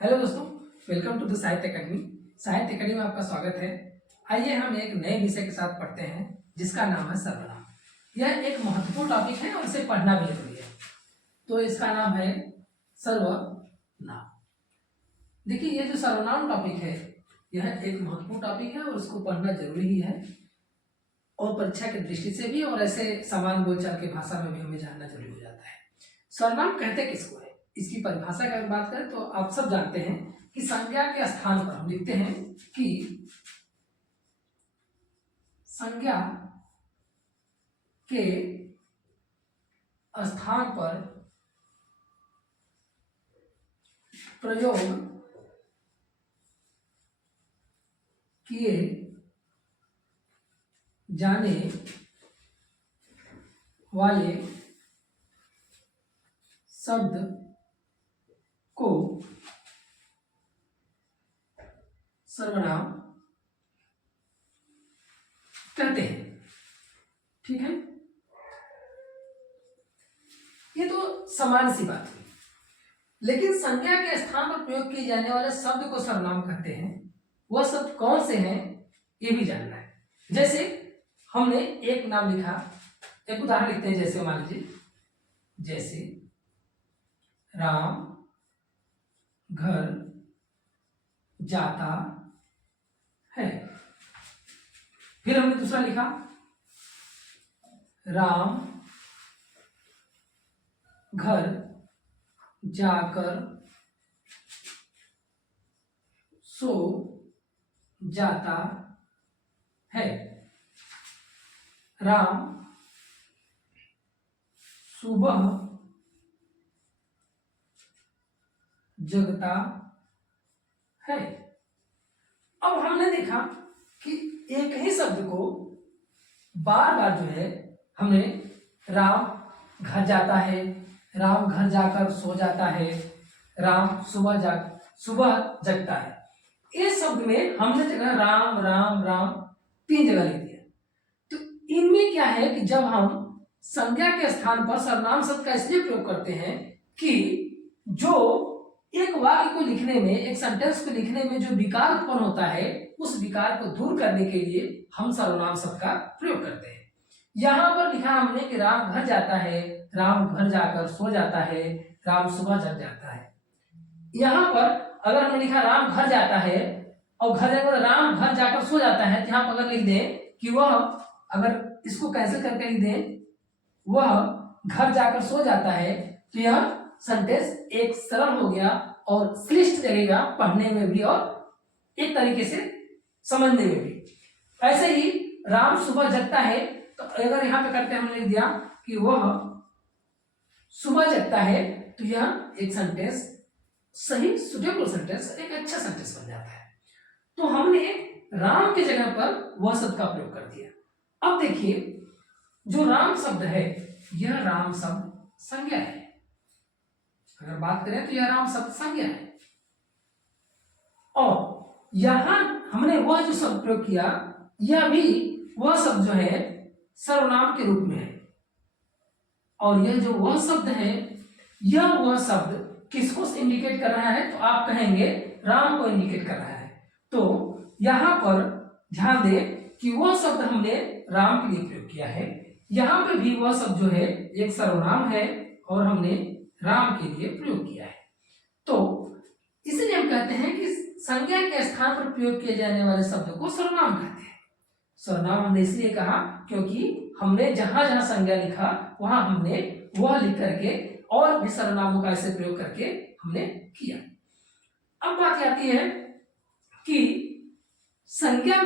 Hello दोस्तों, welcome to the साहित्य academy. साहित्य अकेडमी में आपका स्वागत है। आइए हम एक नए विषय के साथ पढ़ते हैं जिसका नाम है सर्वनाम। यह एक महत्वपूर्ण टॉपिक है और इसे पढ़ना भी जरूरी है। तो इसका नाम है सर्वनाम। देखिए, ये जो सर्वनाम टॉपिक है यह एक महत्वपूर्ण टॉपिक है और इसको पढ़ना जरूरी ही है, और परीक्षा की दृष्टि से भी, और ऐसे सामान्य बोलचाल की भाषा में भी हमें जानना जरूरी हो जाता है। सर्वनाम कहते किसको है, इसकी परिभाषा की अगर बात करें तो आप सब जानते हैं कि संज्ञा के स्थान पर हम लिखते हैं कि संज्ञा के स्थान पर प्रयोग किए जाने वाले शब्द को सर्वनाम कहते हैं। ठीक है, ये तो सामान्य सी बात हुई, लेकिन संज्ञा के स्थान पर प्रयोग किए जाने वाले शब्द को सर्वनाम कहते हैं। वह शब्द कौन से हैं ये भी जानना है। जैसे हमने एक नाम लिखा, एक उदाहरण लिखते हैं। जैसे मान लीजिए, जैसे राम घर जाता है। फिर हमने दूसरा लिखा, राम घर जाकर सो जाता है। राम सुबह जगता है। अब हमने देखा कि एक ही शब्द को बार बार जो है हमने राम घर जाता है, राम घर जाकर सो जाता है, राम सुबह जगता है। इस शब्द में हमने जगह राम राम राम 3 जगह लिख दिया। तो इनमें क्या है कि जब हम संज्ञा के स्थान पर सर्वनाम शब्द का इसलिए प्रयोग करते हैं कि जो एक वाक्य को लिखने में, एक सेंटेंस को लिखने में जो विकार उत्पन्न होता है, उस विकार को दूर करने के लिए हम सर्वनाम शब्द का प्रयोग करते हैं। यहां पर लिखा हमने कि राम घर जाता है, राम घर जाकर सो जाता है, राम सुबह जग जाता है। यहां पर अगर हमने लिखा राम घर जाता है और घर जाकर राम घर जाकर सो जाता है, तो यहां पर अगर लिख दें कि वह, अगर इसको कैंसिल करके लिख दें वह घर जाकर सो जाता है, तो यह सेंटेंस एक सरल हो गया और क्लिष्ट लगेगा पढ़ने में भी और एक तरीके से समझने में भी। ऐसे ही राम सुबह जगता है, तो अगर यहाँ पे करते हमने लिख दिया कि वह सुबह जगता है, तो यह एक सेंटेंस सही, सुटेबल सेंटेंस, एक अच्छा सेंटेंस बन जाता है। तो हमने राम की जगह पर वह शब्द का प्रयोग कर दिया। अब देखिए, जो राम शब्द है यह राम शब्द संज्ञा है। अगर बात करें तो यह राम शब्द संज्ञा है, और यहां हमने वह जो शब्द प्रयोग किया, यह भी वह शब्द जो है सर्वनाम के रूप में है। और यह जो वह शब्द है, यह वह शब्द किसको इंडिकेट कर रहा है, तो आप कहेंगे राम को इंडिकेट कर रहा है। तो यहां पर ध्यान दें कि वह शब्द हमने राम के लिए प्रयोग किया है। यहां पे भी वह शब्द जो है एक सर्वनाम है और हमने राम के लिए प्रयोग किया है। तो इसलिए हम कहते हैं कि संज्ञा के स्थान पर प्रयोग किए जाने वाले शब्द को सर्वनाम कहते हैं। सर्वनाम हमने इसलिए कहा क्योंकि हमने जहां जहां संज्ञा लिखा वहां हमने वह लिख करके और भी सर्वनामों का ऐसे प्रयोग करके हमने किया। अब बात आती है कि संज्ञा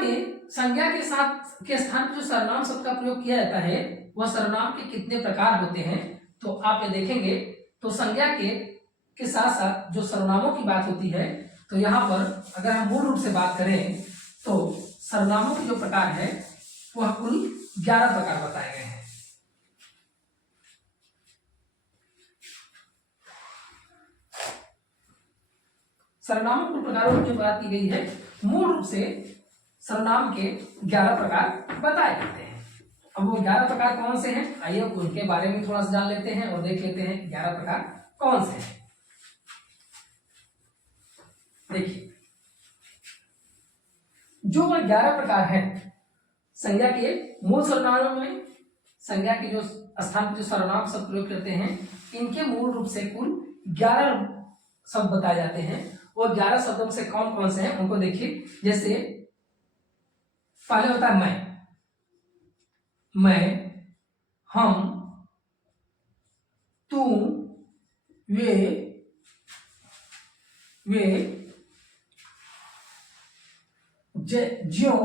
के साथ के स्थान पर जो सर्वनाम शब्द का प्रयोग किया जाता है, वह सर्वनाम के कितने प्रकार होते हैं, तो आप ये देखेंगे। तो संज्ञा के साथ साथ जो सर्वनामों की बात होती है, तो यहाँ पर अगर हम मूल रूप से बात करें तो सर्वनामों के जो प्रकार है वह कुल 11 प्रकार बताए गए हैं। सर्वनामों कुल प्रकारों की जो बात की गई है, मूल रूप से सर्वनाम के 11 प्रकार बताए जाते हैं। अब वो 11 प्रकार कौन से हैं, आइए उनके बारे में थोड़ा सा जान लेते हैं और देख लेते हैं 11 प्रकार कौन से हैं। देखिए जो 11 प्रकार है संज्ञा के मूल सर्वनामों में, संज्ञा के जो स्थान पर जो सर्वनाम शब्द प्रयोग करते हैं, इनके मूल रूप से कुल 11 शब्द बताए जाते हैं। वो 11 शब्दों में से कौन कौन से हैं उनको देखिए। जैसे पहले होता है मैं, हम, तुम, वे, ज्यों,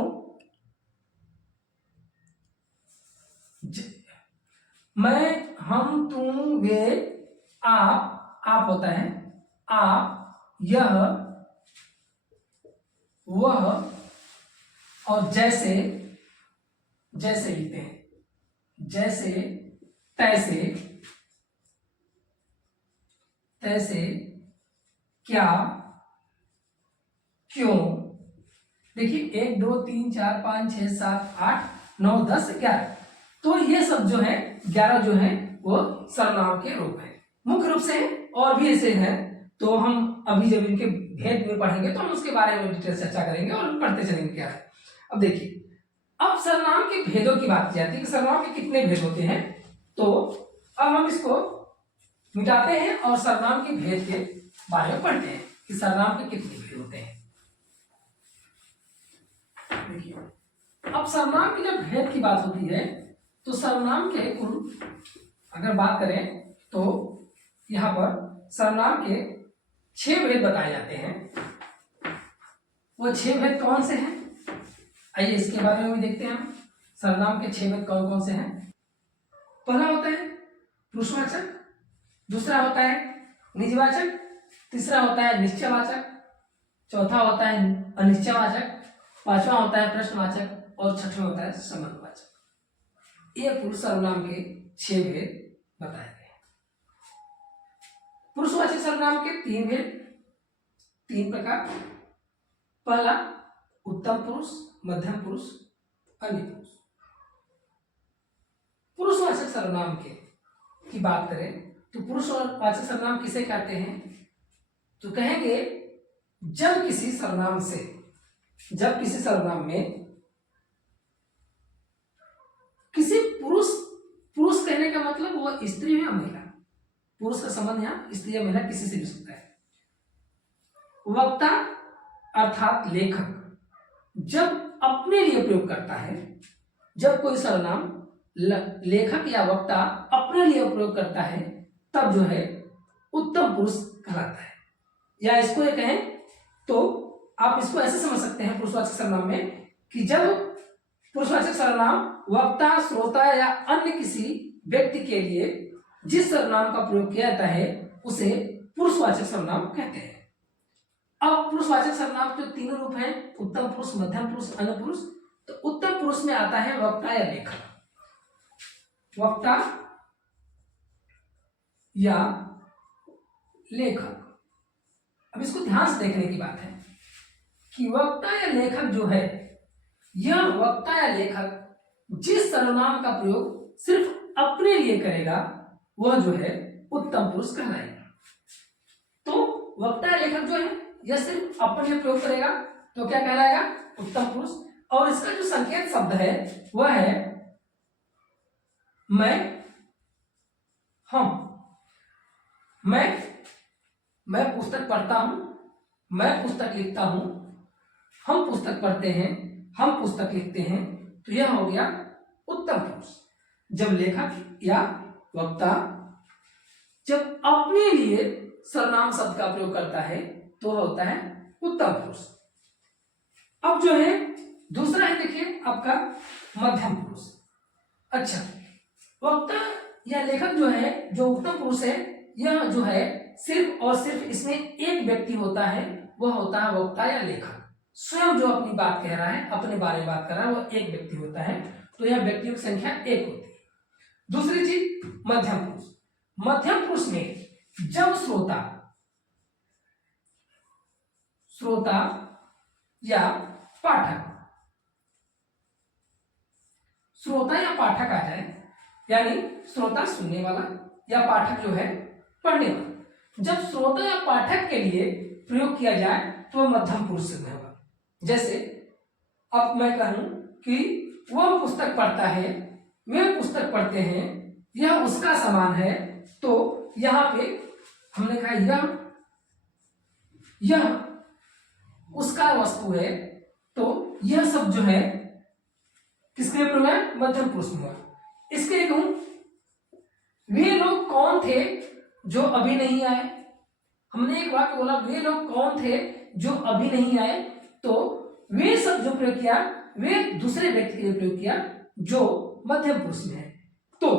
मैं, हम, तुम, वे, आप होता है, आप, यह, वह और जैसे लिखते हैं, जैसे, तैसे, क्या, क्यों। देखिए 1 2 3 4 5 6 7 8 9 10 11, तो ये सब जो है 11 जो है वो सर्वनाम के रूप है, मुख्य रूप से है। और भी ऐसे हैं, तो हम अभी जब इनके भेद में पढ़ेंगे तो हम उसके बारे में डिटेल चर्चा करेंगे और पढ़ते चलेंगे क्या है। अब देखिए, अब सर्वनाम के भेदों की बात की जाती है कि सर्वनाम के कितने भेद होते हैं। तो अब हम इसको मिटाते हैं और सर्वनाम के भेद के बारे में पढ़ते हैं कि सर्वनाम के कितने भेद होते हैं। देखिए, अब सर्वनाम की जब भेद की बात होती है तो सर्वनाम के कुल अगर बात करें तो यहाँ पर सर्वनाम के 6 भेद बताए जाते हैं। वो 6 भेद कौन से हैं, आइए इसके बारे में भी देखते हैं हम। सर्वनाम के 6 भेद कौन कौन से हैं। पहला होता है पुरुषवाचक, दूसरा होता है निजवाचक, तीसरा होता है निश्चयवाचक, चौथा होता है अनिश्चयवाचक, पांचवा होता है प्रश्नवाचक और छठवां होता है संबंधवाचक। ये कुल सर्वनाम के 6 भेद बताए गए हैं। पुरुषवाचक सर्वनाम के 3 भेद, 3 प्रकार। पहला उत्तम पुरुष, मध्यम पुरुष, अन्य पुरुष। पुरुषवाचक सर्वनाम की बात करें तो पुरुषवाचक सर्वनाम किसे कहते हैं, तो कहेंगे जब किसी सर्वनाम में किसी पुरुष कहने का मतलब वो स्त्री हो या महिला, पुरुष का संबंध यहाँ स्त्री या महिला किसी से भी सकता है। वक्ता अर्थात लेखक जब अपने लिए प्रयोग करता है, जब कोई सर्वनाम लेखक या वक्ता अपने लिए प्रयोग करता है तब जो है उत्तम पुरुष कहलाता है। या इसको ये कहें तो आप इसको ऐसे समझ सकते हैं पुरुषवाचक सर्वनाम में कि जब पुरुषवाचक सर्वनाम वक्ता, श्रोता या अन्य किसी व्यक्ति के लिए जिस सर्वनाम का प्रयोग किया जाता है उसे पुरुषवाचक सर्वनाम कहते हैं। अब पुरुषवाचक सर्वनाम जो 3 रूप हैं, उत्तम पुरुष, मध्यम पुरुष, अन्य पुरुष। तो उत्तम पुरुष में आता है वक्ता या लेखक, वक्ता या लेखक। अब इसको ध्यान से देखने की बात है कि वक्ता या लेखक जो है, यह वक्ता या लेखक जिस सर्वनाम का प्रयोग सिर्फ अपने लिए करेगा वह जो है उत्तम पुरुष कहलाएगा। तो वक्ता या लेखक जो है यह सिर्फ अपने लिए प्रयोग करेगा तो क्या कहलाएगा, उत्तम पुरुष। और इसका जो संकेत शब्द है वह है मैं, हम। मैं पुस्तक पढ़ता हूं, मैं पुस्तक लिखता हूं, हम पुस्तक पढ़ते हैं, हम पुस्तक लिखते हैं। तो यह हो गया उत्तम पुरुष। जब लेखक या वक्ता जब अपने लिए सर्वनाम शब्द का प्रयोग करता है तो होता है उत्तम पुरुष। अब जो है दूसरा है, देखिए आपका मध्यम पुरुष। अच्छा, वक्ता या लेखक जो है, जो उत्तम पुरुष है, यह जो है सिर्फ और सिर्फ इसमें एक व्यक्ति होता है, वह होता है वक्ता या लेखक। स्वयं जो अपनी बात कह रहा है, अपने बारे में बात कर रहा है, वह एक व्यक्ति होता है। तो यह व्यक्तियों की संख्या 1 होती है। दूसरी चीज मध्यम पुरुष। मध्यम पुरुष में जब श्रोता या पाठक आ जाए, यानी श्रोता सुनने वाला या पाठक जो है पढ़ने वाला। जब श्रोता या पाठक के लिए प्रयोग किया जाए तो वह मध्यम पुरुष सिद्ध होगा। जैसे अब मैं कहूं कि वह पुस्तक पढ़ता है, वे पुस्तक पढ़ते हैं, यह उसका सामान है, तो यहाँ पे हमने कहा यह उसका वस्तु है, तो यह सब जो है किसके लिए प्रयोग है? मध्यम पुरुष में। इसके लिए कहूं वे लोग कौन थे जो अभी नहीं आए। हमने एक वाक्य बोला वे लोग कौन थे जो अभी नहीं आए, तो वे सब जो प्रयोग किया वे दूसरे व्यक्ति के लिए प्रयोग किया जो मध्यम पुरुष में है। तो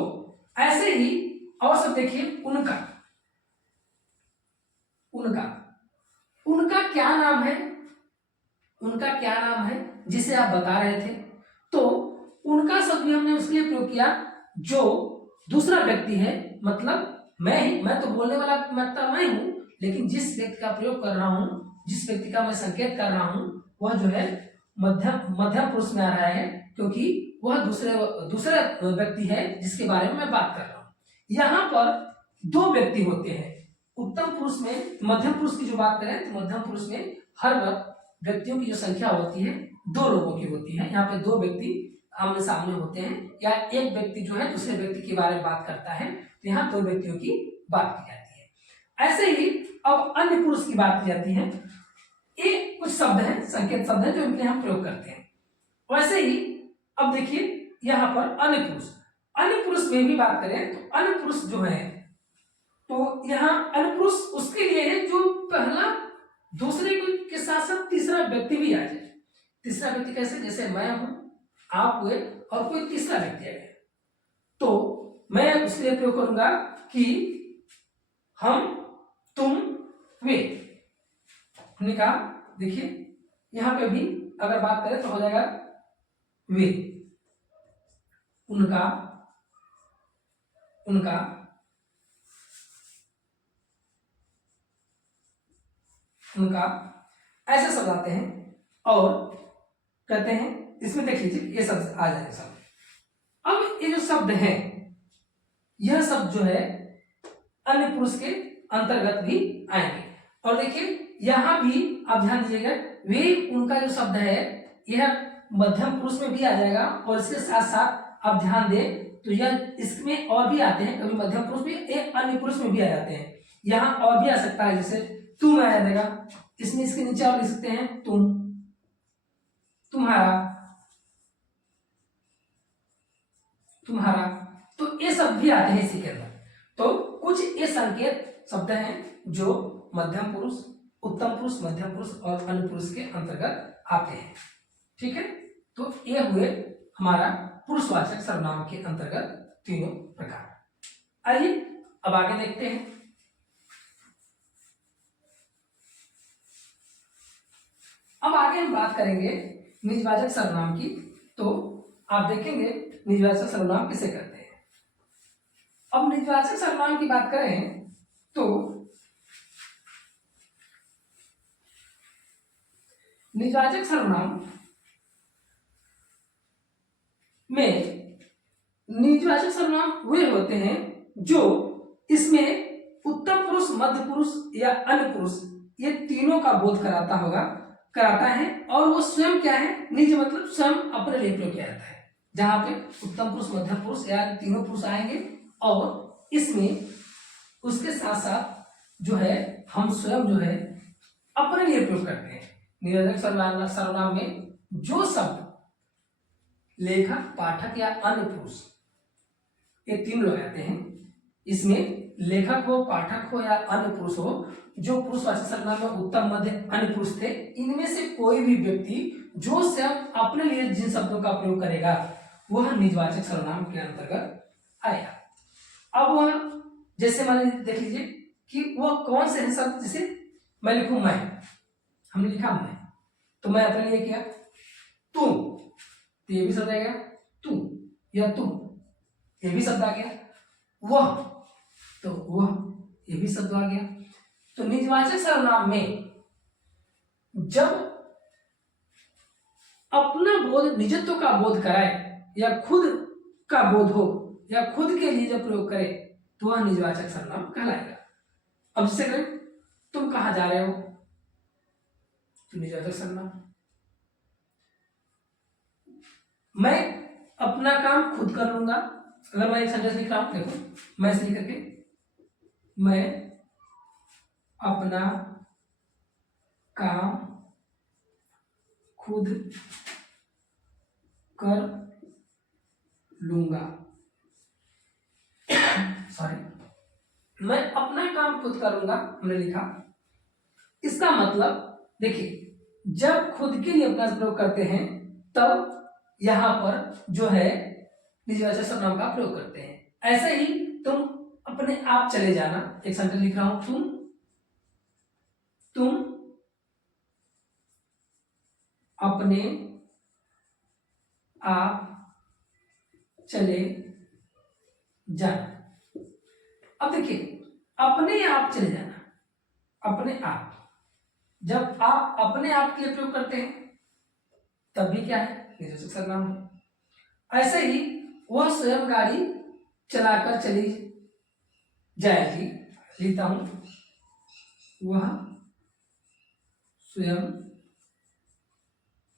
ऐसे ही और सब देखिए उनका उनका उनका क्या नाम है, उनका क्या नाम है जिसे आप बता रहे थे, तो उनका शब्द भी हमने उसके लिए प्रयोग किया जो दूसरा व्यक्ति है, मतलब मैं तो बोलने वाला मतलब मैं हूं, लेकिन जिस व्यक्ति का प्रयोग कर रहा हूं, जिस व्यक्ति का मैं संकेत कर रहा हूं, वह जो है मध्यम पुरुष में आ रहा है, क्योंकि वह दूसरे व्यक्ति है जिसके बारे में मैं बात कर रहा हूं। यहाँ पर दो व्यक्ति होते हैं। उत्तम पुरुष में, मध्यम पुरुष की जो बात करें तो मध्यम पुरुष में हर व्यक्तियों की जो संख्या होती है 2 लोगों की होती है। यहाँ पे 2 व्यक्ति आमने सामने होते हैं, या एक व्यक्ति जो है दूसरे व्यक्ति के बारे में बात करता है, तो यहाँ 2 व्यक्तियों की बात की जाती है। ऐसे ही अब अन्य पुरुष की बात की जाती है। ये कुछ शब्द हैं, संकेत शब्द हैं जो इनके यहाँ प्रयोग करते हैं। वैसे ही अब देखिए यहाँ पर अन्य पुरुष में भी बात करें तो अन्य पुरुष जो है, तो यहाँ अन्य पुरुष उसके लिए है जो पहला दूसरे के साथ साथ तीसरा व्यक्ति भी आ जाए। तीसरा व्यक्ति कैसे? जैसे मैं हूं, आप हुए और कोई तीसरा व्यक्ति आ गया, तो मैं उसके लिए प्रयोग करूंगा कि हम, तुम, वे। हमने कहा देखिए यहां पे भी अगर बात करें तो हो जाएगा वे, उनका, ऐसे शब्द आते हैं। और कहते हैं इसमें देख लीजिए ये शब्द आ जाएंगे सब। अब ये जो शब्द है, यह शब्द जो है अन्य पुरुष के अंतर्गत भी आएंगे। और देखिए यहां भी आप ध्यान दीजिएगा, वे, उनका जो शब्द है यह मध्यम पुरुष में भी आ जाएगा, और इसके साथ साथ आप ध्यान दें तो यह इसमें और भी आते हैं, कभी मध्यम पुरुष में, एक अन्य पुरुष में भी आ जाते हैं। यहाँ और भी आ सकता है, जैसे तुम आ जाएगा, इसमें इसके नीचे और लिख सकते हैं तुम, तुम्हारा, तो ये सब भी आते हैं इसी के अंदर। तो कुछ ये संकेत शब्द हैं जो मध्यम पुरुष, उत्तम पुरुष, मध्यम पुरुष और अन्य पुरुष के अंतर्गत आते हैं। ठीक है, तो ये हुए हमारा पुरुषवाचक सर्वनाम के अंतर्गत तीनों प्रकार। आइए अब आगे देखते हैं। अब आगे हम बात करेंगे निजवाचक सर्वनाम की। तो आप देखेंगे निजवाचक सर्वनाम किसे कहते हैं। अब निजवाचक सर्वनाम की बात करें तो निजवाचक सर्वनाम में निजवाचक सर्वनाम वे होते हैं जो इसमें उत्तम पुरुष, मध्य पुरुष या अन्य पुरुष, ये तीनों का बोध कराता है, और वो स्वयं क्या है, निज मतलब स्वयं अपने लिए प्रयोग किया जाता है। जहां पे उत्तम पुरुष, मध्यम पुरुष या तीनों पुरुष आएंगे, और इसमें उसके साथ साथ जो है हम स्वयं जो है अपने लिए प्रयोग करते हैं। निजवाचक सर्वनाम में जो शब्द लेखक, पाठक या अन्य पुरुष, ये तीन लोग आते हैं। इसमें लेखक हो, पाठक हो या अन्य पुरुष हो, जो पुरुषवाचक सर्वनाम में उत्तम, मध्य, अन्य पुरुष थे, इनमें से कोई भी व्यक्ति जो स्वयं अपने लिए जिन शब्दों का प्रयोग करेगा वह निजवाचक सर्वनाम के अंतर्गत आएगा। अब वह, जैसे मान देख लीजिए कि वह कौन से हैं शब्द, जैसे मैं लिखूं मैं, हमने लिखा मैं, तो मैं अपने लिए किया तुम, तो ये भी शब्द आ गया तू, या तुम, ये भी शब्द आ गया। वह, तो वह, ये भी शब्द आ गया। तो निजवाचक सर्वनाम में जब अपना बोध, निजत्व का बोध कराए, या खुद का बोध हो, या खुद के लिए जब प्रयोग करे, तो वह निजवाचक सर्वनाम कहलाएगा। अब जैसे करें तुम कहाँ जा रहे हो, तो निजवाचक सर्वनाम। मैं अपना काम खुद कर लूंगा। अगर मैं एक सेंटेंस लिख रहा हूं, देखो मैं से लिख करके, मैं अपना काम खुद कर लूंगा। सॉरी, मैं अपना काम खुद करूंगा, हमने लिखा। इसका मतलब देखिए, जब खुद के लिए अपना प्रयोग करते हैं तब यहां पर जो है निजवाचक सर्वनाम का प्रयोग करते हैं। ऐसे ही तुम अपने आप चले जाना, एक सेंटेंस लिख रहा हूं, तुम अपने आप चले जाना। अब देखिए, अपने आप चले जाना, अपने आप, जब आप अपने आप के लिए प्रयोग करते हैं तब भी क्या है, निजवाचक सर्वनाम है। ऐसे ही वह स्वयं गाड़ी चलाकर चली जाएगी, लिखता हूं, वह स्वयं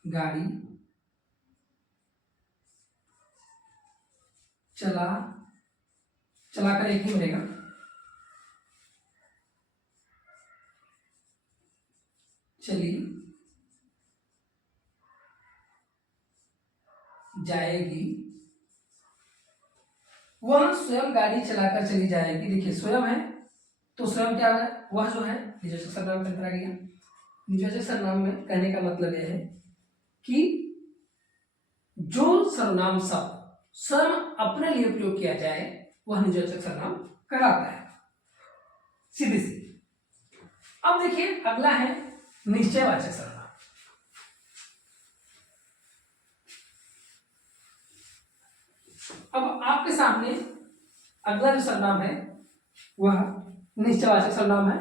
गाड़ी चलाकर एक ही मिलेगा, चली जाएगी, वह स्वयं गाड़ी चलाकर चली जाएगी। देखिए स्वयं है तो स्वयं क्या है, वह जो है निजवाचक सर्वनाम के अंदर आ गया। निजवाचक सर्वनाम में कहने का मतलब यह है कि जो सर्वनाम शब्द स्वयं अपने लिए प्रयोग किया जाए वह निजवाचक सर्वनाम कहलाता है, सीधी सी। अब देखिए अगला है निश्चयवाचक सर्वनाम। अब आपके सामने अगला जो सर्वनाम है वह निश्चयवाचक सर्वनाम है।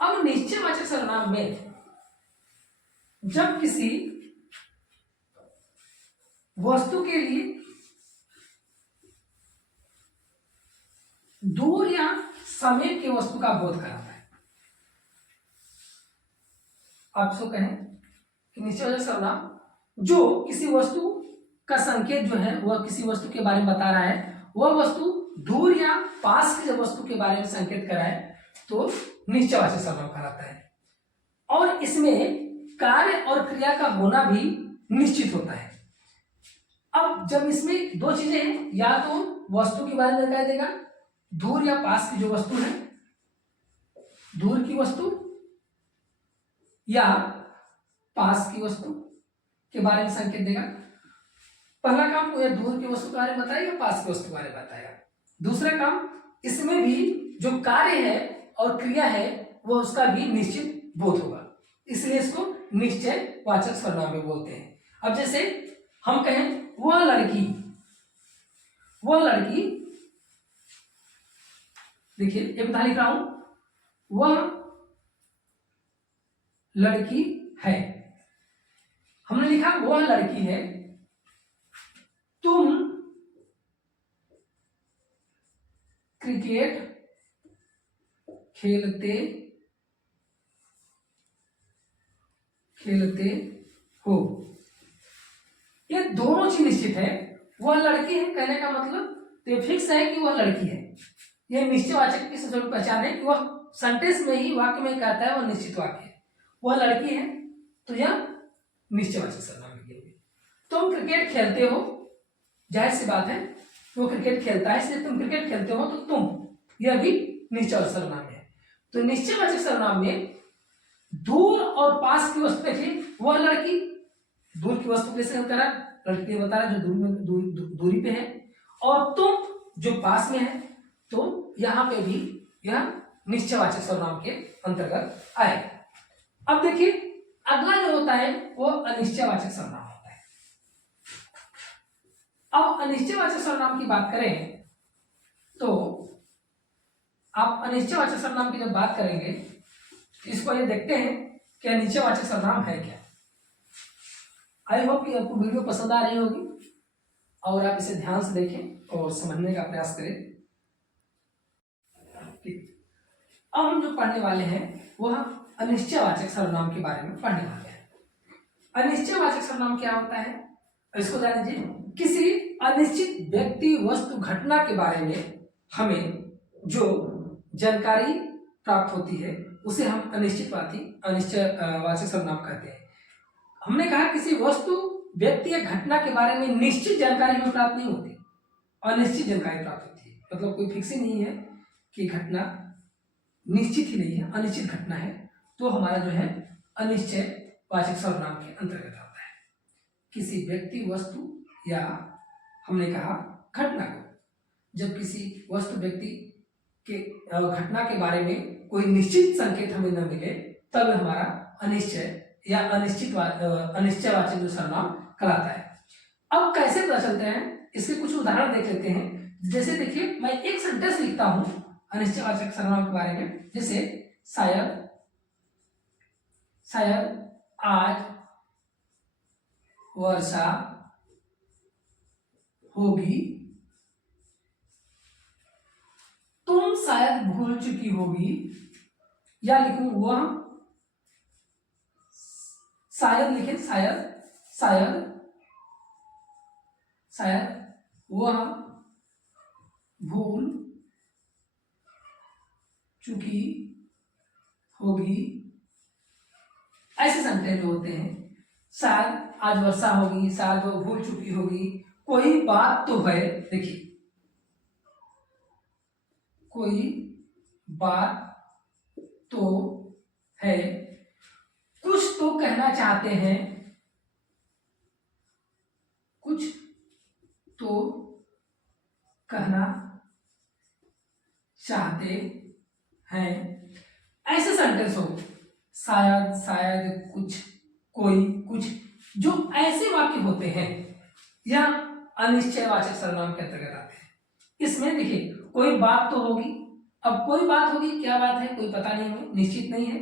अब निश्चयवाचक सर्वनाम में जब किसी वस्तु के लिए दूर या समीप की वस्तु का बोध कराता है, आप इसको कहें कि निश्चयवाचक सर्वनाम जो किसी वस्तु का संकेत जो है वह किसी वस्तु के बारे में बता रहा है, वह वस्तु दूर या पास की जब वस्तु के बारे में संकेत कराए तो निश्चयवाचक सर्वनाम कहलाता है। और इसमें कार्य और क्रिया का होना भी निश्चित होता है। अब जब इसमें दो चीजें हैं, या तो वस्तु के बारे में बताया देगा, दूर या पास की जो वस्तु है, दूर की वस्तु या पास की वस्तु के बारे में संकेत देगा। पहला काम यह दूर की वस्तु के बारे में बताएगा, पास की वस्तु के बारे में बताएगा। दूसरा काम इसमें भी जो कार्य है और क्रिया है वह उसका भी निश्चित बोध होगा, इसलिए इसको निश्चयवाचक सर्वनाम में बोलते हैं। अब जैसे हम कहें वह लड़की, देखिए ये बता लिख रहा हूं, वह लड़की है, हमने लिखा वह लड़की है, तुम क्रिकेट खेलते हो। ये दोनों चीज निश्चित है। वह लड़की है कहने का मतलब तो फिक्स है कि वह लड़की है, यह निश्चयवाचक की सबसे बड़ी पहचान है कि वह सेंटेंस में ही वाक्य में कहता है वह निश्चित वाक्य है। वह लड़की है तो यह निश्चयवाचक सर्वनाम है। तुम क्रिकेट खेलते हो, जाहिर सी बात है वो क्रिकेट खेलता है इसलिए तुम क्रिकेट खेलते हो, तो तुम, यह भी निश्चयवाचक सर्वनाम है। तो निश्चयवाचक सर्वनाम में दूर और पास की वस्तु देखिए, वह लड़की दूर की वस्तु कैसे करा, लड़की बता रहा है जो दूर में दूरी पे है, और तुम जो पास में है, तो यहां पे भी यह निश्चयवाचक सर्वनाम के अंतर्गत आए। अब देखिए अगला जो होता है वो अनिश्चयवाचक सर्वनाम होता है। अब अनिश्चयवाचक सर्वनाम की बात करें तो आप अनिश्चयवाचक सर्वनाम की जब बात करेंगे इसको ये देखते हैं कि अनिश्चयवाचक सर्वनाम है क्या। आई होप कि आपको वीडियो पसंद आ रही होगी और आप इसे ध्यान से देखें और समझने का प्रयास करें। अब हम जो पढ़ने वाले हैं वह अनिश्चयवाचक सर्वनाम के बारे में पढ़ने वाले हैं। अनिश्चयवाचक सर्वनाम क्या होता है, इसको जान लीजिए। किसी अनिश्चित व्यक्ति, वस्तु, घटना के बारे में हमें जो जानकारी प्राप्त होती है उसे हम अनिश्चयवाचक सर्वनाम कहते हैं। हमने कहा किसी वस्तु, व्यक्ति या घटना के बारे में निश्चित जानकारी हमें प्राप्त नहीं होती, अनिश्चित जानकारी प्राप्त होती है। मतलब कोई फिक्स ही नहीं है कि घटना निश्चित ही नहीं है, अनिश्चित घटना है, तो हमारा जो है अनिश्चयवाचक सर्वनाम के अंतर्गत आता है। किसी व्यक्ति, वस्तु या हमने कहा घटना को, जब किसी वस्तु, व्यक्ति के घटना के बारे में कोई निश्चित संकेत हमें न मिले तब हमारा अनिश्चय या अनिश्चयवाचक जो सर्वनाम कहलाता है। अब कैसे पता चलते हैं, इसके कुछ उदाहरण देख लेते हैं। जैसे देखिए, मैं एक सेंटेंस लिखता हूं अनिश्चयवाचक सर्वनाम के बारे में, जैसे शायद आज वर्षा होगी, तुम शायद भूल चुकी होगी, या लिखूं वह, शायद लिखें, शायद वह भूल चुकी होगी। ऐसे सेंटेंस होते हैं, शायद आज वर्षा होगी, शायद वो भूल चुकी होगी, कोई बात तो है। देखिए, कोई बात तो है, कुछ तो कहना चाहते हैं, कुछ तो कहना चाहते हैं। ऐसे सेंटेंस हो, शायद कुछ, कोई, कुछ, जो ऐसे वाक्य होते हैं या अनिश्चयवाचक सर्वनाम के अंतर्गत आते हैं। इसमें देखिए, कोई बात तो होगी, अब कोई बात होगी, क्या बात है कोई पता नहीं है, निश्चित नहीं है।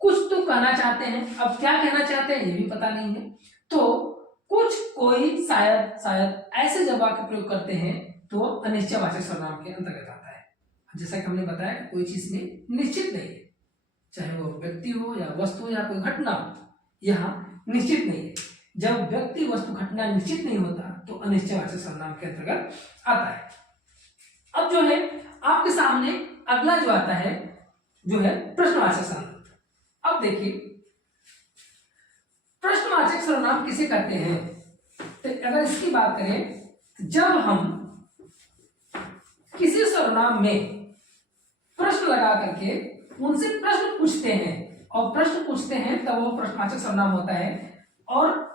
कुछ तो कहना चाहते हैं, अब क्या कहना चाहते हैं ये भी पता नहीं है। तो कुछ, कोई, शायद ऐसे जब वाक्य प्रयोग करते हैं तो अनिश्चयवाचक सर्वनाम के अंतर्गत आता है। जैसा कि हमने बताया, कोई चीज में निश्चित नहीं है, चाहे वो व्यक्ति हो या वस्तु हो या कोई घटना हो, यहाँ निश्चित नहीं है। जब व्यक्ति, वस्तु, घटना निश्चित नहीं होता तो अनिश्चयवाचक सर्वनाम के अंतर्गत आता है। अब जो है आपके सामने अगला जो आता है जो है प्रश्नवाचक सर्वनाम। अब देखिए, प्रश्नवाचक सर्वनाम किसे कहते हैं, तो अगर इसकी बात करें तो जब हम किसी सर्वनाम में प्रश्न लगा करके उनसे प्रश्न पूछते हैं, और प्रश्न पूछते हैं तब वो प्रश्नवाचक सर्वनाम होता है। और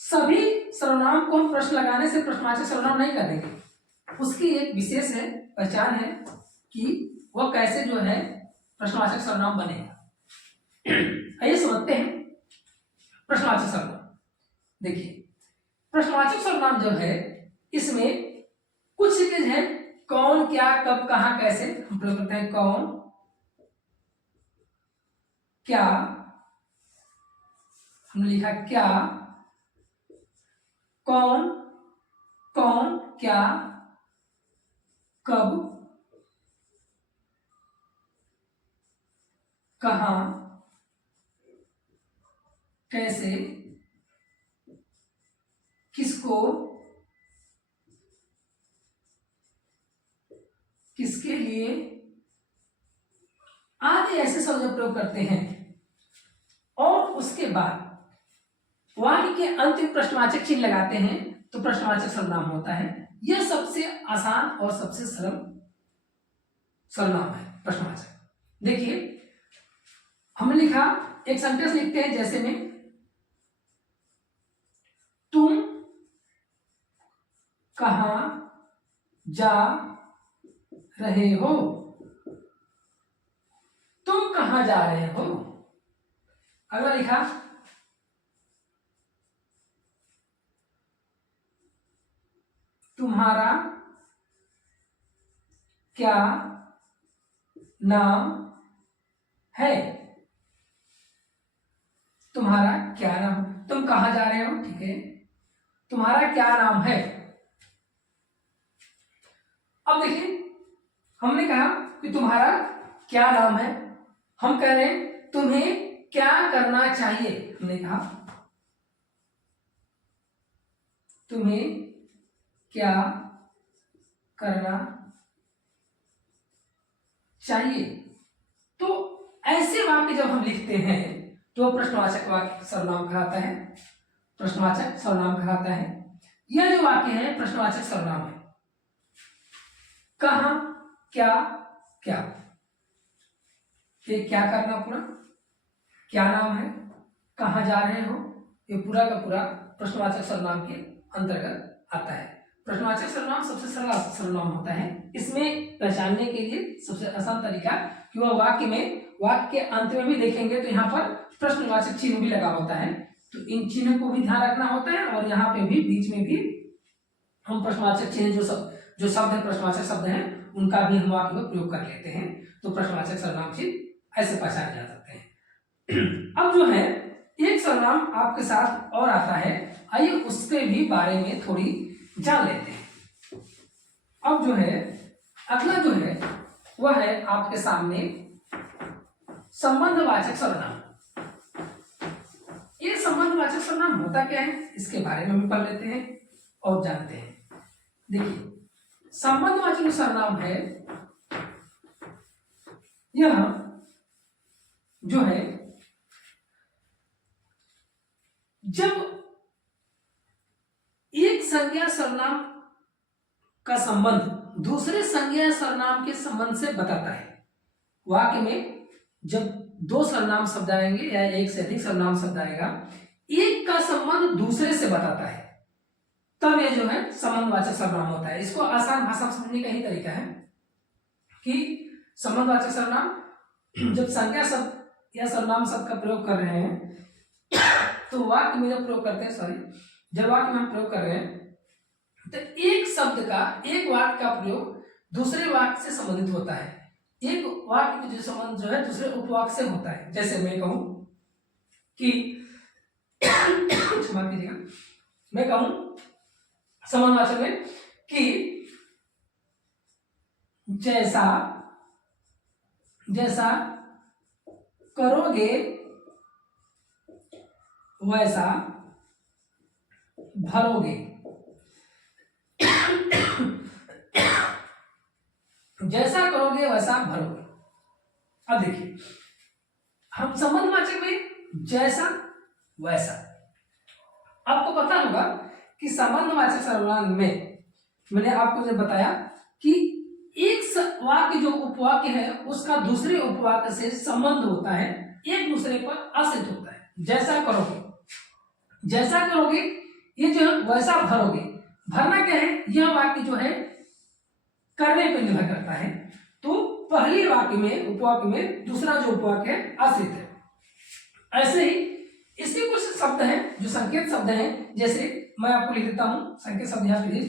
सभी सर्वनाम को हम प्रश्न लगाने से प्रश्नवाचक सर्वनाम नहीं कर देंगे, उसकी एक विशेष है, पहचान है कि वह कैसे जो है प्रश्नवाचक सर्वनाम बनेगा। आइए समझते हैं प्रश्नवाचक सर्वनाम। देखिए, प्रश्नवाचक सर्वनाम जो है इसमें कुछ चीजें हैं, कौन, क्या, कब, कहां, कैसे हम प्रयोग करते हैं। कौन, क्या, हमने लिखा क्या, कौन, क्या, कब, कहां, कैसे, किसको, किसके लिए, आदि ऐसे शब्द प्रयोग करते हैं। और उसके बाद वाक्य के अंत में प्रश्नवाचक चिन्ह लगाते हैं तो प्रश्नवाचक सर्वनाम होता है। यह सबसे आसान और सबसे सरल सर्वनाम है प्रश्नवाचक। देखिए, हमने लिखा, एक सेंटेंस लिखते हैं जैसे में, तुम कहां जा रहे हो, तुम कहां जा रहे हो। अगला लिखा, तुम्हारा क्या नाम है, तुम्हारा क्या नाम, तुम कहां जा रहे हो, ठीक है, तुम्हारा क्या नाम है। अब देखिए, हमने कहा कि तुम्हारा क्या नाम है, हम कह रहे हैं तुम्हें क्या करना चाहिए, हमने कहा तुम्हें क्या करना चाहिए। तो ऐसे वाक्य जब हम लिखते हैं तो प्रश्नवाचक वाक्य सर्वनाम कहलाता है, प्रश्नवाचक सर्वनाम कहलाता है। यह जो वाक्य है प्रश्नवाचक सर्वनाम है। कहां, क्या, क्या, ये क्या करना पूरा क्या नाम है, कहां जा रहे हो, ये पूरा का पूरा प्रश्नवाचक सर्वनाम के अंतर्गत आता है। प्रश्नवाचक सर्वनाम सबसे सरल सर्वनाम होता है। इसमें पहचानने के लिए सबसे आसान तरीका कि वह वाक्य के अंत में भी देखेंगे तो यहाँ पर प्रश्नवाचक चिन्ह भी लगा होता है, तो इन चिन्ह को भी ध्यान रखना होता है। और यहाँ पे भी बीच में भी हम प्रश्नवाचक चिन्ह जो शब्द है प्रश्नवाचक शब्द हैं उनका भी हम वाक्य में प्रयोग कर लेते हैं, तो प्रश्नवाचक सर्वनाम चिन्ह ऐसे पहचाने जा सकते हैं। अब जो है एक सर्वनाम आपके साथ और आता है, आइए उसके भी बारे में थोड़ी जान लेते हैं। अब जो है अगला जो है वह है आपके सामने संबंधवाचक सर्वनाम। ये संबंधवाचक सर्वनाम होता क्या है इसके बारे में भी पढ़ लेते हैं और जानते हैं। देखिए संबंधवाचक सर्वनाम है, यह जो है जब एक संज्ञा सर्वनाम का संबंध दूसरे संज्ञा सर्वनाम के संबंध से बताता है। वाक्य में जब दो सर्वनाम शब्द आएंगे या एक से अधिक सर्वनाम शब्द आएगा, एक का संबंध दूसरे से बताता है, तब ये जो है संबंधवाचक सर्वनाम होता है। इसको आसान भाषा में समझने का ही तरीका है कि संबंधवाचक सर्वनाम जब संज्ञा शब्द या सर्वनाम शब्द का प्रयोग कर रहे हैं तो वाक्य में जब प्रयोग करते हैं जब वाक्य में हम प्रयोग कर रहे हैं तो एक शब्द का एक वाक्य का प्रयोग दूसरे वाक्य से संबंधित होता है। एक वाक्य का जो संबंध जो है दूसरे उपवाक्य से होता है। जैसे मैं कहूं कि क्षमा कीजिएगा, मैं कहूं संबंधवाचक में कि जैसा जैसा करोगे वैसा भरोगे, जैसा करोगे वैसा भरोगे। अब देखिए हम संबंधवाचक में जैसा वैसा, आपको पता होगा कि संबंधवाचक सर्वनाम में मैंने आपको जो बताया कि एक वाक्य जो उपवाक्य है उसका दूसरे उपवाक्य से संबंध होता है, एक दूसरे पर आश्रित होता है। जैसा करोगे ये जो है वैसा भरोगे, भरना क्या है, यह वाक्य जो है करने पर निर्भर करता है। तो पहले वाक्य में उपवाक्य में दूसरा जो उपवाक्य है आश्रित है। ऐसे ही इसके कुछ शब्द हैं जो संकेत शब्द हैं, जैसे मैं आपको लिख देता हूं संकेत शब्द यहाँ पे,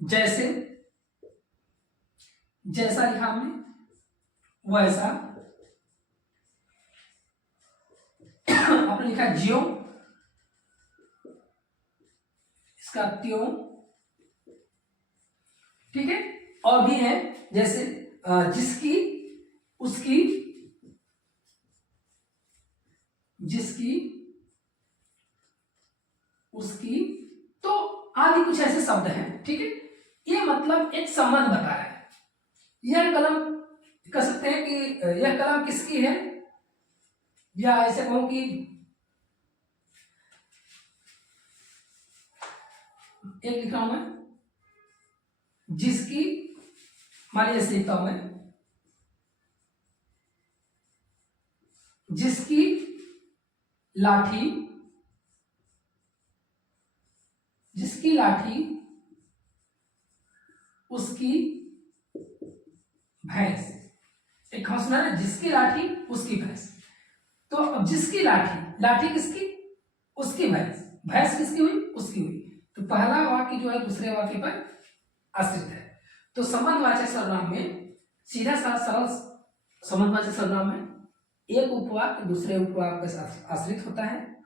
जैसे जैसा लिखा हमने वैसा, आपने लिखा ज्यों, इसका त्यों, ठीक है। और भी है जैसे जिसकी उसकी, जिसकी उसकी, तो आदि कुछ ऐसे शब्द हैं, ठीक है। ये मतलब एक संबंध बता रहा है। यह कलम कह सकते हैं कि यह कलम किसकी है, या ऐसे कहूं कि एक लिखा हूं मैं जिसकी, मान लीजिए लिखता हूं मैं जिसकी लाठी, जिसकी लाठी उसकी भैंस। एक सुना ना, जिसकी लाठी उसकी भैंस। तो अब जिसकी लाठी, लाठी किसकी, उसकी भैंस, भैंस किसकी हुई, उसकी हुई। तो पहला वाक्य जो है दूसरे वाक्य पर आश्रित है। तो संबंधवाचक सर्वनाम में सीधा सा सरल संबंधवाचक सर्वनाम में एक उपवाक्य दूसरे उपवाक्य के साथ आश्रित होता है,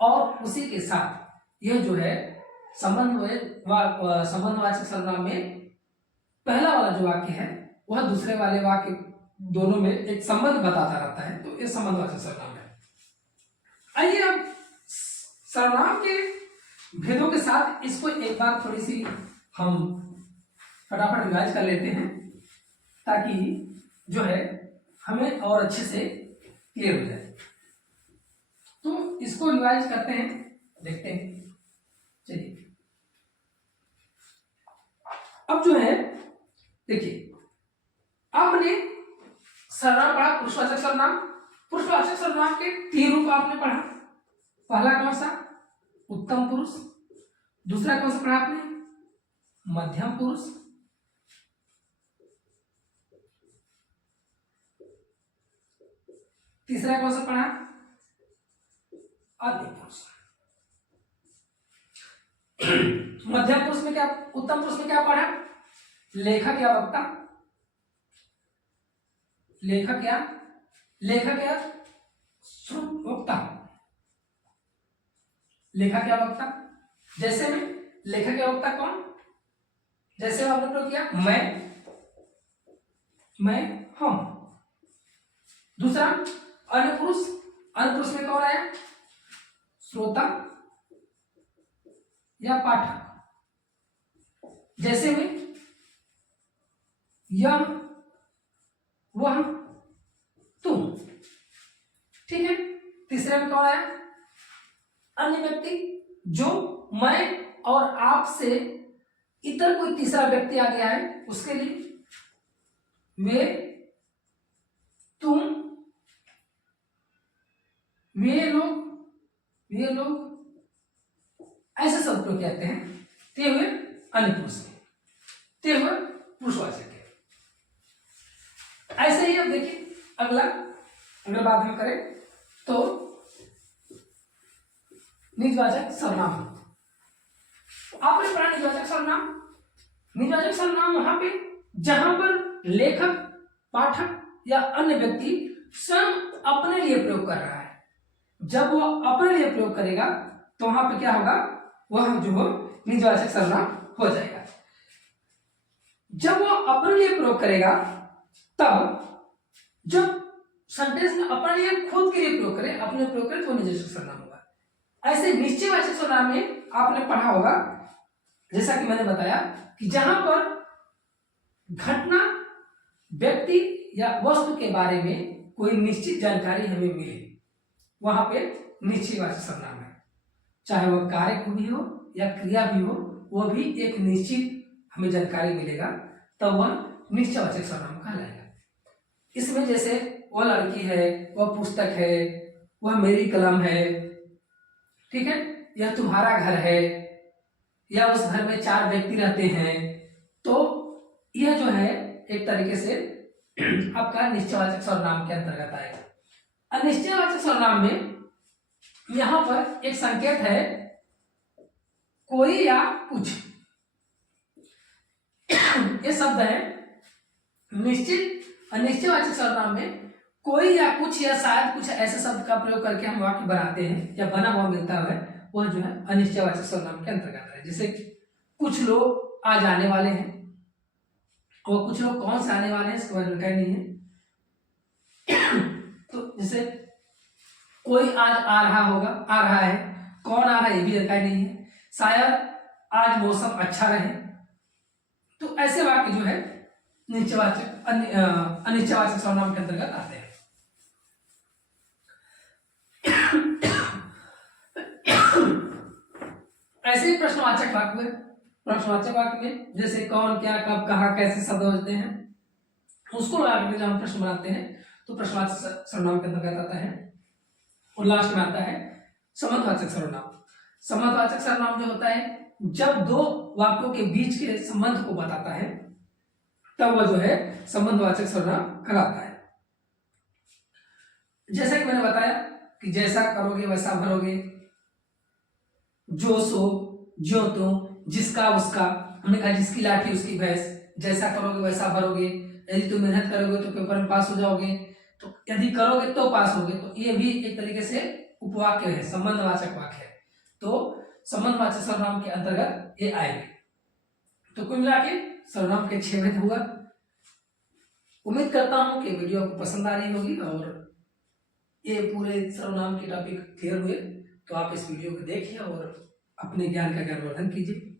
और उसी के साथ यह जो है संबंधवाचक सर्वनाम में पहला वाला जो वाक्य है वह दूसरे वाले वाक्य दोनों में एक संबंध बताता रहता है, तो ये संबंधवाचक सर्वनाम है। आइए अब सर्वनाम के भेदों के साथ इसको एक बार थोड़ी सी हम फटाफट रिवाइज कर लेते हैं, ताकि जो है हमें और अच्छे से क्लियर हो जाए। तो इसको रिवाइज करते हैं, देखते हैं। चलिए अब जो है देखिए, आपने सर्वनाम पढ़ा पुरुषवाचक सर्वनाम। पुरुषवाचक सर्वनाम के 3 रूप आपने पढ़ा। पहला कौन सा? उत्तम पुरुष। दूसरा कौन सा पढ़ा आपने? मध्यम पुरुष। तीसरा कौन सा पढ़ा? आदि पुरुष। मध्यम पुरुष में क्या, उत्तम पुरुष में क्या पढ़ा? लेखक या वक्ता। लेखक या वक्ता। लेखक या वक्ता। जैसे में लेखक या वक्ता कौन? जैसे आपने प्रयोग किया मैं हम। दूसरा अन्य पुरुष। अन्य पुरुष में कौन आया? श्रोता या पाठक। जैसे में यह, वह, तुम। ठीक है। तीसरे में कौन आया? अन्य व्यक्ति, जो मैं और आपसे इतर कोई तीसरा व्यक्ति आ गया है उसके लिए वे, तुम, वे लोग ऐसे शब्द को कहते हैं। ते हुए अन्य पुरुष में, ते हुए पुरुषवाचक है। ऐसे ही अब देखिए अगला बात हम करें तो निजवाचक सर्वनाम। आपने पढ़ा निजवाचक सर्वनाम। निजवाचक सर्वनाम वहां पे जहां पर लेखक, पाठक या अन्य व्यक्ति स्वयं अपने लिए प्रयोग कर रहा है। जब वह अपने लिए प्रयोग करेगा तो वहां पे क्या होगा? वह जो हो निजवाचक सर्वनाम हो जाएगा। जब वह अपने लिए प्रयोग करेगा, तब जब सेंटेंस में अपने लिए, खुद के लिए प्रयोग करे, अपने प्रयोग करे, तो निजवाचक सर्वनाम होगा। ऐसे निश्चयवाचक सर्वनाम में आपने पढ़ा होगा, जैसा कि मैंने बताया, कि जहां पर घटना, व्यक्ति या वस्तु के बारे में कोई निश्चित जानकारी हमें मिले, वहां पे निश्चयवाचक सर्वनाम है। चाहे वह कार्य भी हो या क्रिया भी हो, वह भी एक निश्चित हमें जानकारी मिलेगा, तब वह निश्चयवाचक सर्वनाम कहलाएगा। इसमें जैसे वह लड़की है, वह पुस्तक है, वह मेरी कलम है, ठीक है, यह तुम्हारा घर है, या उस घर में 4 व्यक्ति रहते हैं, तो यह जो है एक तरीके से आपका निश्चयवाचक सर्वनाम के अंतर्गत आएगा। अनिश्चयवाचक सर्वनाम में यहां पर एक संकेत है, कोई या कुछ। ये शब्द है निश्चित। अनिश्चयवाचक सर्वनाम में कोई या कुछ या शायद कुछ ऐसे शब्द का प्रयोग करके हम वाक्य बनाते हैं या बना हुआ मिलता है, वह जो है अनिश्चयवाचक सर्वनाम के अंतर्गत है। जैसे कुछ लोग आज आने वाले हैं, और कुछ लोग कौन से आने वाले हैं इसको जानकारी नहीं है। तो जैसे कोई आज आ रहा है, कौन आ रहा है ये भी जानकारी नहीं है, शायद आज मौसम अच्छा रहे। तो ऐसे वाक्य जो है अनिश्चयवाचक सर्वनाम के अंतर्गत आते हैं। ऐसे ही प्रश्नवाचक वाक्य में जैसे कौन, क्या, कब, कहाँ, कैसे शब्द होते हैं, उसको लगा के जब हम प्रश्न बनाते हैं तो प्रश्नवाचक सर्वनाम के अंतर्गत आता है। और लास्ट में आता है संबंधवाचक सर्वनाम। संबंधवाचक सर्वनाम जो होता है, जब 2 वाक्यों के बीच के संबंध को बताता है, तब वह जो है संबंधवाचक सर्वनाम कहलाता है। जैसा कि मैंने बताया कि जैसा करोगे वैसा भरोगे, जो सो ज्यो तुम, जिसका उसका, हमने कहा जिसकी लाठी उसकी भैंस, जैसा करोगे वैसा भरोगे, यदि तुम मेहनत करोगे तो पेपर में पास हो जाओगे, तो यदि करोगे तो पास होगे। तो ये भी एक तरीके से उपवाक्य है, संबंधवाचक वाक्य है। तो संबंधवाचक सर्वनाम के अंतर्गत ये आएंगे। तो कुल मिला के सर्वनाम के 6 भेद हुआ। उम्मीद करता हूँ कि वीडियो आपको पसंद आ रही होगी और ये पूरे सर्वनाम के टॉपिक क्लियर हुए, तो आप इस वीडियो को देखिए और अपने ज्ञान का ज्ञानवर्धन कीजिए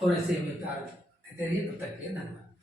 और ऐसे हमें प्यार देते रहिए। तब तक के लिए धन्यवाद।